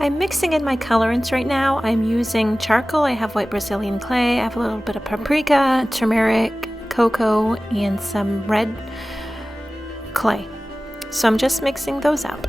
I'm mixing in my colorants right now. I'm using charcoal, I have white Brazilian clay, I have a little bit of paprika, turmeric, cocoa, and some red clay. So I'm just mixing those up.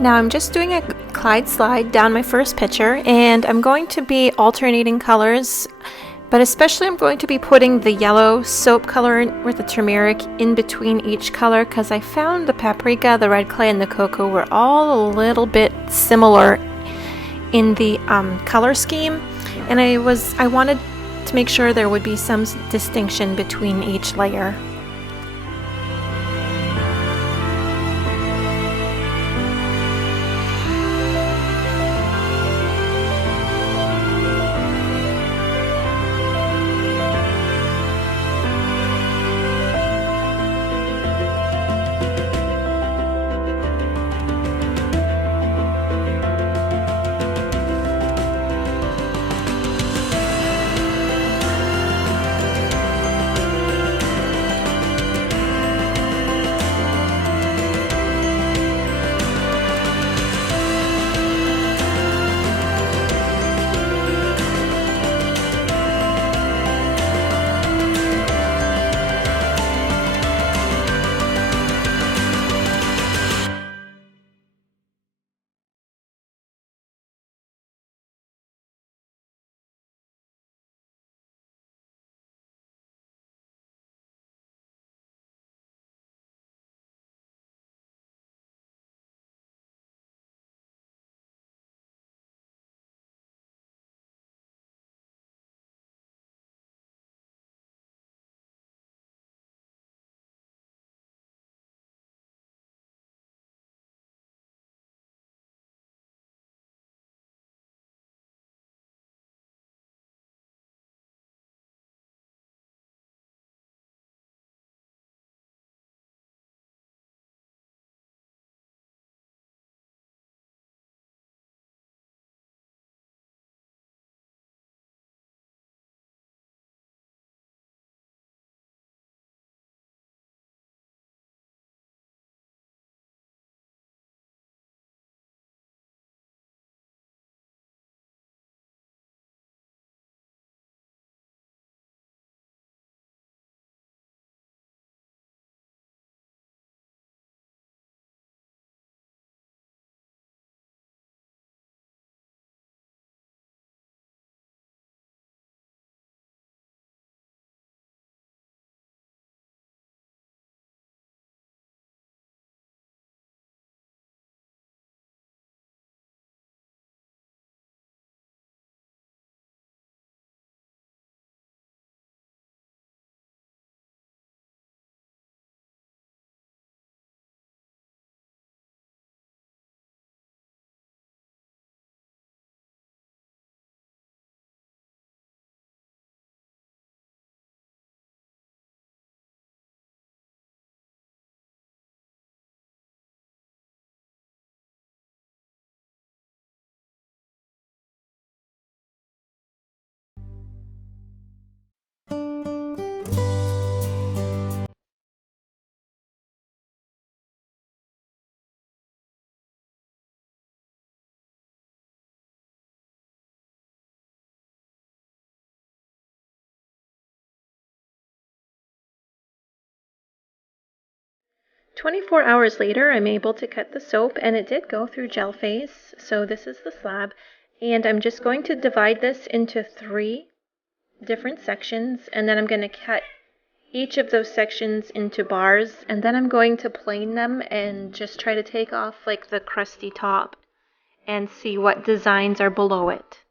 Now I'm just doing a Clyde slide down my first picture, and I'm going to be alternating colors, but especially I'm going to be putting the yellow soap colorant with the turmeric in between each color, because I found the paprika, the red clay, and the cocoa were all a little bit similar in the color scheme, and I wanted to make sure there would be some distinction between each layer. "24 hours later, I'm able to cut the soap, and it did go through gel phase. So this is the slab, and I'm just going to divide this into 3 different sections, and then I'm going to cut each of those sections into bars, and then I'm going to plane them and just try to take off like the crusty top and see what designs are below it.